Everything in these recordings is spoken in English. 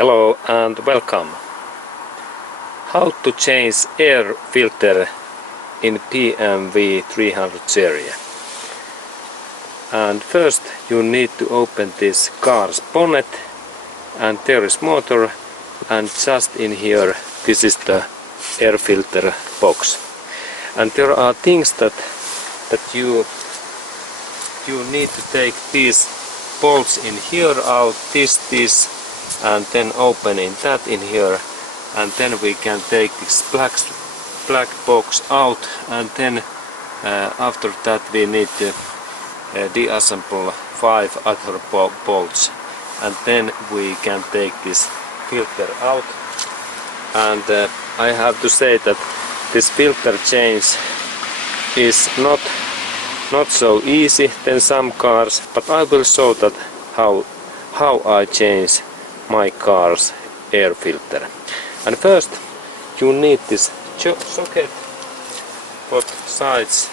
Hello and welcome. How to change air filter in BMW 300 series. And first you need to open this car's bonnet, and there is motor, and just in here this is the air filter box. And there are things that you need to take these bolts in here out, this, and then opening that in here, and then we can take this black box out, and then after that we need to deassemble 5 other bolts, and then we can take this filter out. And I have to say that this filter change is not so easy than some cars, but I will show that how I change my car's air filter. And first you need this socket. Both sides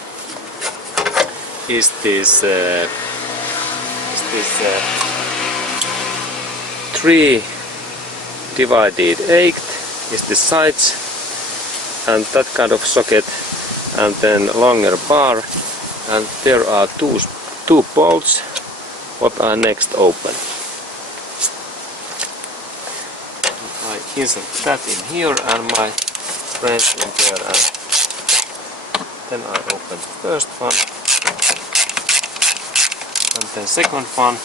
is this 3 divided 8 is the sides, and that kind of socket, and then longer bar, and there are two bolts what I next open. I insert that in here and my wrench in there, and then I open the first one, and then second one,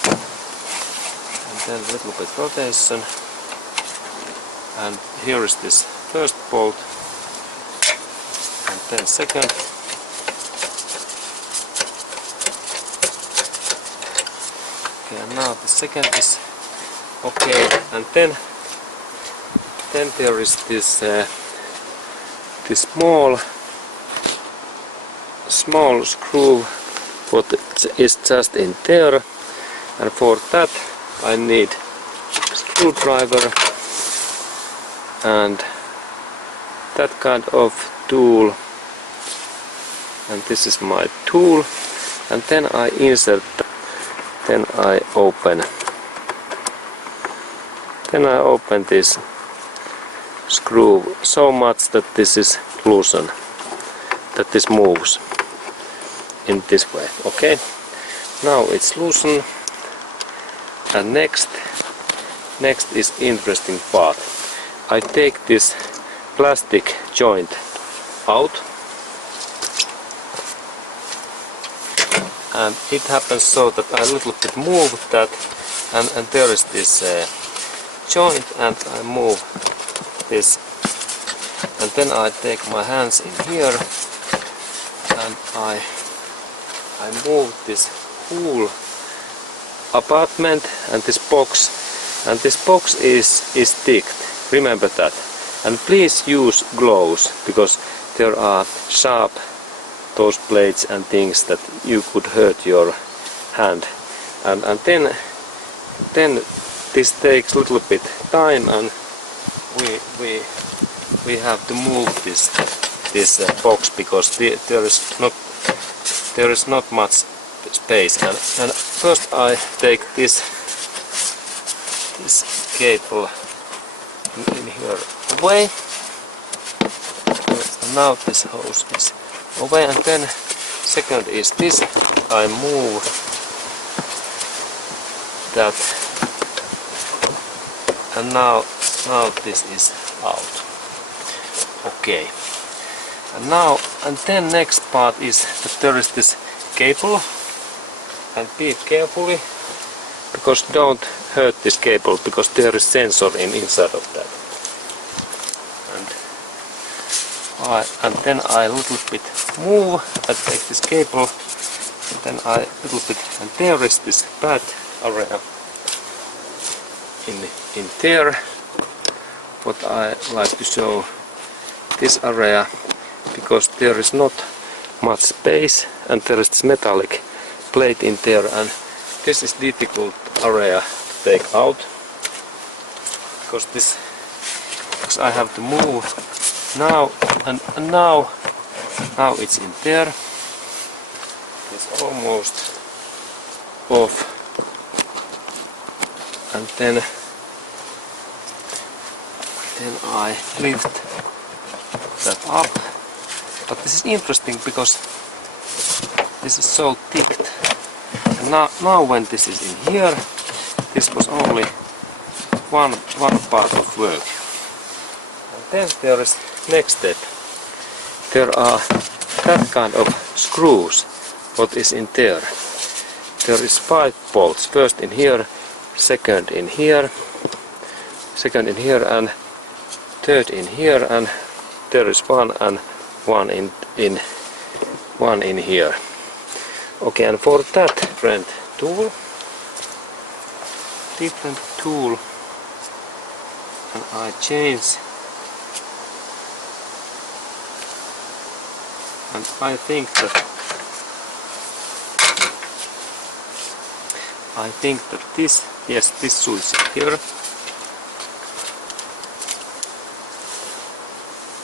and then a little bit rotation, and here is this first bolt, and then second, okay, and now the second is okay, and then there is this small screw what is just in there, and for that I need a screwdriver and that kind of tool, and this is my tool, and then I insert, then I open this screw so much that this is loosened, that this moves in this way. Okay, now it's loosened, and next is interesting part. I take this plastic joint out, and it happens so that I a little bit move that, and there is this joint, and I move this, and then I take my hands in here, and I move this whole apartment and this box, and this box is thick, remember that, and please use gloves because there are sharp those blades and things that you could hurt your hand, and then this takes a little bit time, and we have to move this box because there is not much space, and first I take this cable in here away, and now this hose is away, and then second is this, I move that, and now this is out. Okay, and then next part is that there is this cable, and be carefully because don't hurt this cable because there is sensor inside of that, and then I a little bit move, I take this cable, and then I little bit, and there is this bad area in there what I like to show, this area, because there is not much space, and there is this metallic plate in there, and this is difficult area to take out because I have to move now, and now it's in there, it's almost off, and then Then I lift that up. But this is interesting because this is so thick. And now when this is in here, this was only one part of work. And then there is next step. There are that kind of screws what is in there. There is 5 bolts. First in here, second in here, and third in here, and there is one and one in here. Okay, and for that different tool, and I change, and I think that this, yes, this should sit here.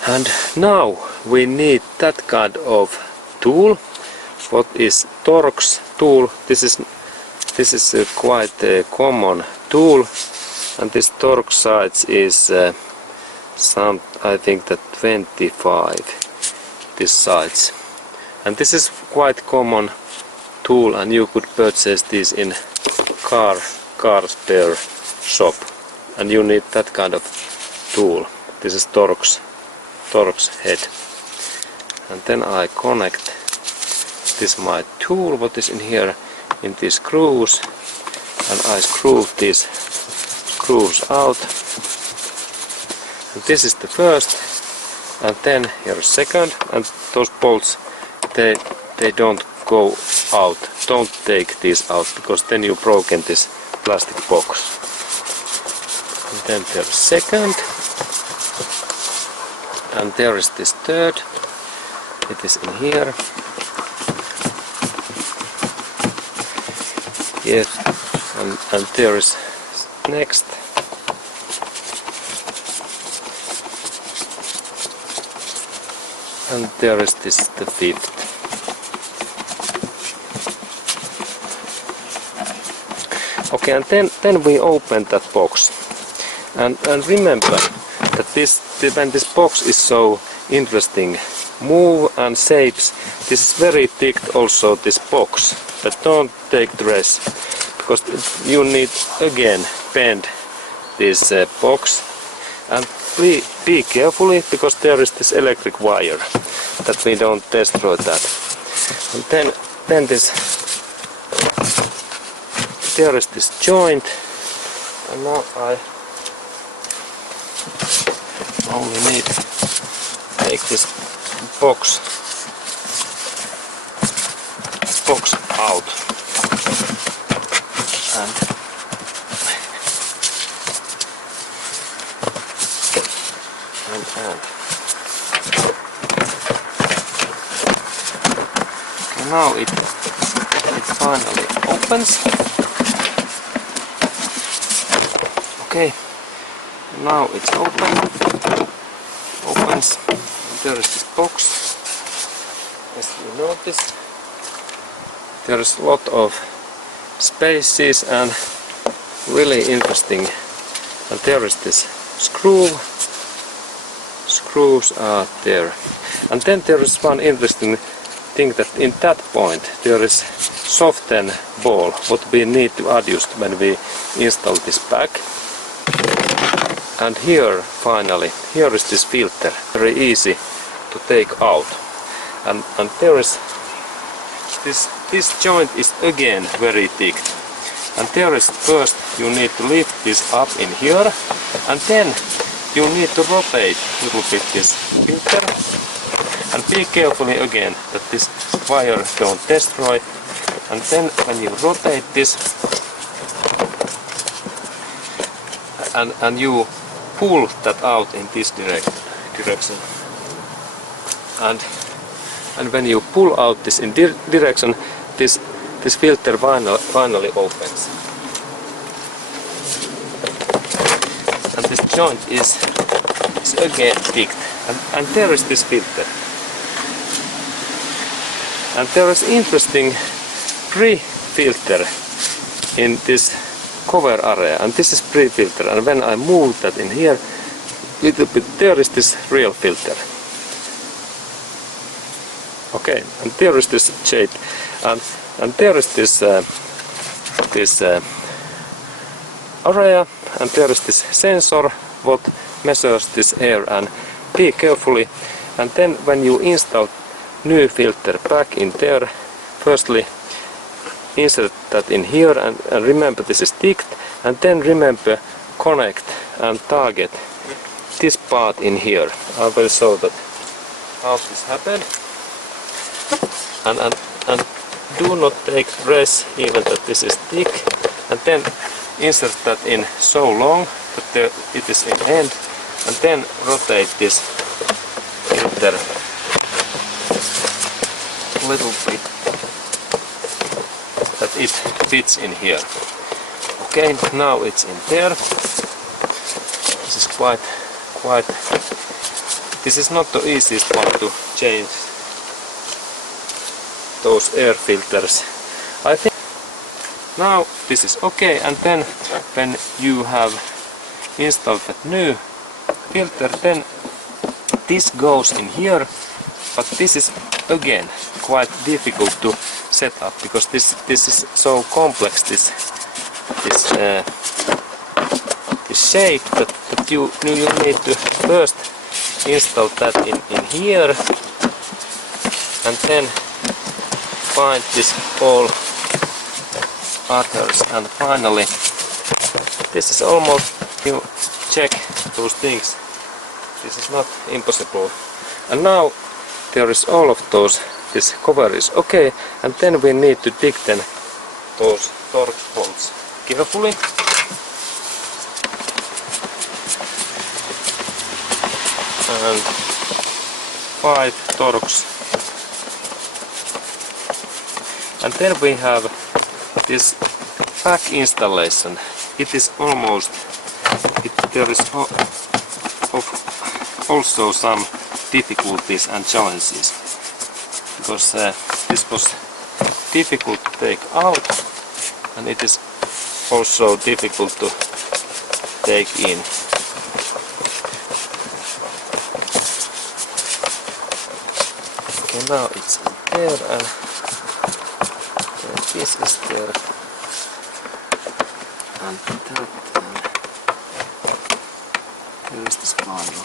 And now we need that kind of tool. What is Torx tool? This is a quite a common tool, and this Torx size is I think that 25. This size, and this is quite common tool, and you could purchase this in car spare shop, and you need that kind of tool. This is Torx head. And then I connect this my tool what is in here in these screws, and I screw these screws out. And this is the first, and then here is second, and those bolts they don't go out. Don't take these out, because then you broken this plastic box. And then there is second, and there is this third. It is in here. Yes, and there is next. And there is this the fifth. Okay, and then we open that box, and remember that when this box is so interesting, move and shapes, this is very thick also, this box, but don't take the rest, because you need again bend this box, and be carefully, because there is this electric wire, that we don't destroy that. And then there is this joint, and now I only need to take this box out, and okay, now it finally opens. Okay, now it's opens. There is this box. As you notice, there is a lot of spaces and really interesting. And there is this screws are there. And then there is one interesting thing, that in that point there is soften ball what we need to adjust when we install this back. And here finally, here is this filter, very easy to take out. And there is this joint is again very thick. And there is first you need to lift this up in here, and then you need to rotate a little bit this filter. And be carefully again that this wire don't destroy. And then when you rotate this, and you pull that out in this direction. And when you pull out this in direction, this filter finally opens. And this joint is again thick. And there is this filter. And there is interesting pre-filter in this cover area, and this is pre-filter, and when I move that in here, little bit, there is this real filter. Okay, and there is this shade, and there is this area, and there is this sensor what measures this air, and be carefully. And then when you install new filter back in there, firstly insert that in here, and remember this is ticked, and then remember connect and target this part in here. I will show that how this happened. And do not take press even that this is thick, and then insert that in so long that it is in end, and then rotate this filter a little bit that it fits in here. Okay, now it's in there. This is quite this is not the easiest one to change those air filters. I think now this is okay, and then when you have installed that new filter, then this goes in here, but this is again quite difficult to set up because this is so complex, this shape that you need to first install that in here, and then find this all others, and finally this is almost, you check those things, this is not impossible. And now there is all of those, this cover is okay, and then we need to dig then those torque bolts carefully. And 5 torques. And then we have this back installation. It is almost, there is also some difficulties and challenges, because this was difficult to take out, and it is also difficult to take in. Okay, now it's in there, and this is there, and that, and there is this final.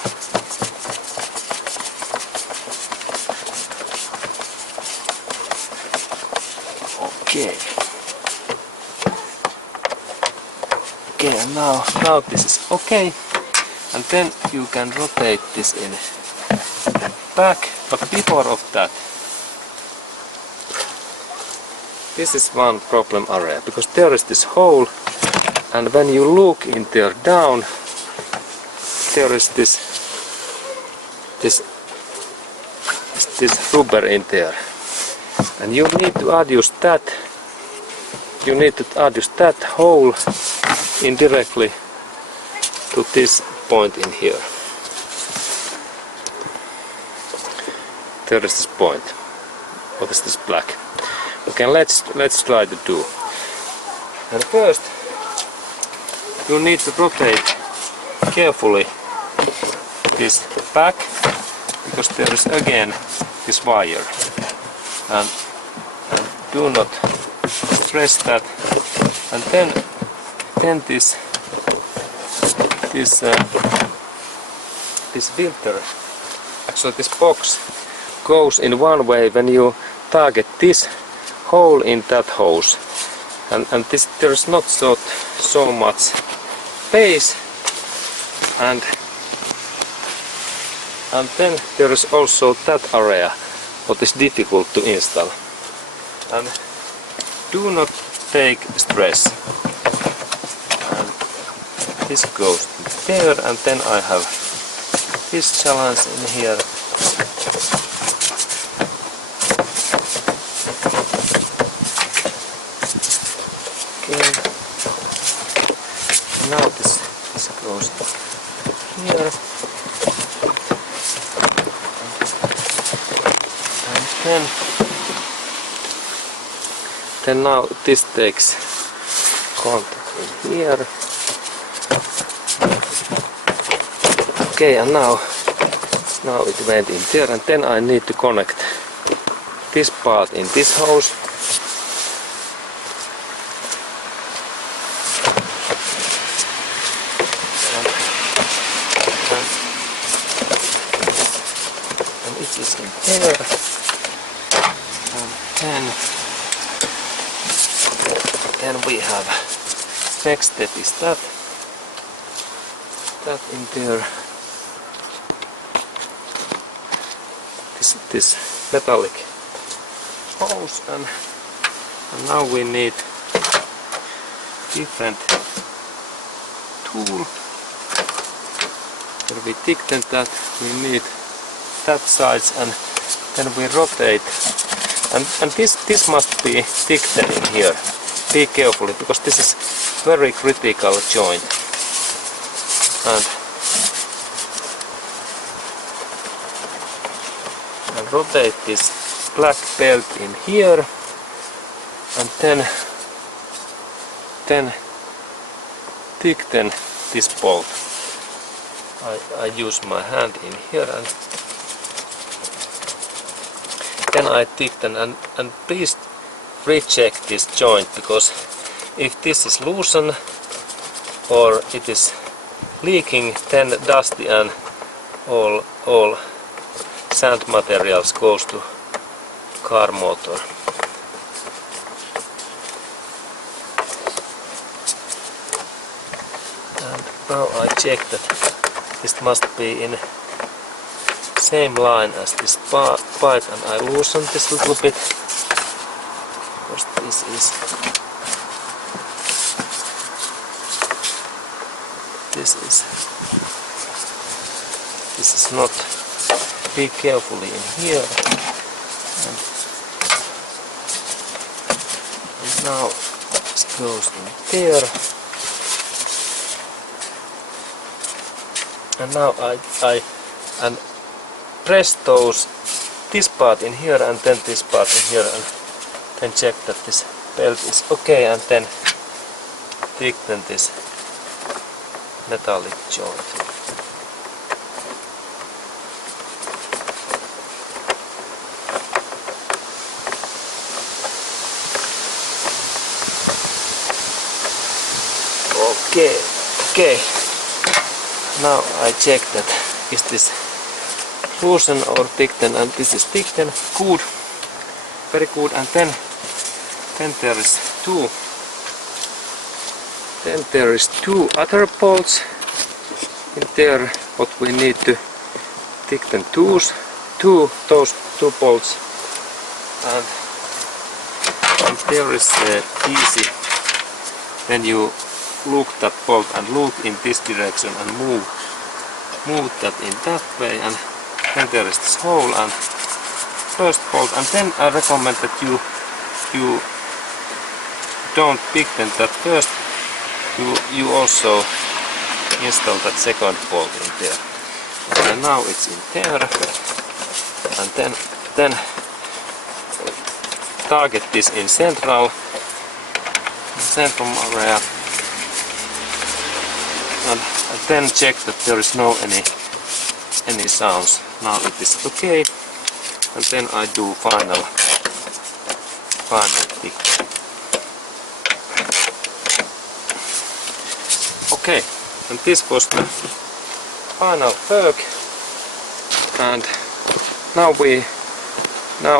Okay. Okay, and now this is okay, and then you can rotate this in back, but before of that, this is one problem area, because there is this hole, and when you look in there down, there is this rubber in there, and you need to adjust that. You need to adjust that hole indirectly to this point in here. There is this point. What is this black? Okay, let's try to do. And first, you need to rotate carefully this back, because there is again this wire, and do not stress that. And then this filter, actually this box, goes in one way when you target this hole in that hose, and this, there is not so much space, and then there is also that area what is difficult to install, and do not take stress. And this goes there, and then I have this challenge in here. Okay. Now this goes here, and then now this takes contact in here, Okay, and now it went in there, and then I need to connect this part in this hose. And it is in there. And then we have next step is that in there. This metallic hose, and now we need different tool. When we thicken that, we need that size, and then we rotate. And this must be thickened in here. Be careful, because this is very critical joint. And rotate this black belt in here, and then thicken this bolt. I use my hand in here, and then I thicken, and please recheck this joint, because if this is loosened or it is leaking, then dusty and all sand materials goes to car motor. And now I check that this must be in same line as this pipe, and I loosen this a little bit, because this is not. Be carefully in here, and now it goes in there, and now I press this part in here and then this part in here, and then check that this belt is okay, and then thicken this metallic joint. Okay. Now I check that is this loosened or thickened, and this is thickened. Good, very good. And then there is two. Then there is two other bolts in there. What we need to thicken those two bolts, and there is easy. Then you look that bolt and look in this direction and move that in that way, and then there is this hole and first bolt, and then I recommend that you don't thicken that first, you also install that second bolt in there, and now it's in there, and then target this in central area, and then check that there is no any sounds. Now it is okay, and then I do final tick. Okay, and this was the final work, and now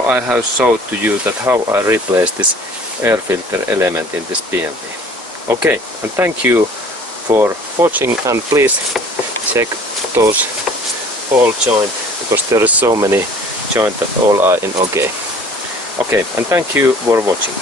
I have showed to you that how I replace this air filter element in this BMW. Okay, and thank you for watching, and please check those all joints, because there is so many joints that all are in okay. Okay, and thank you for watching.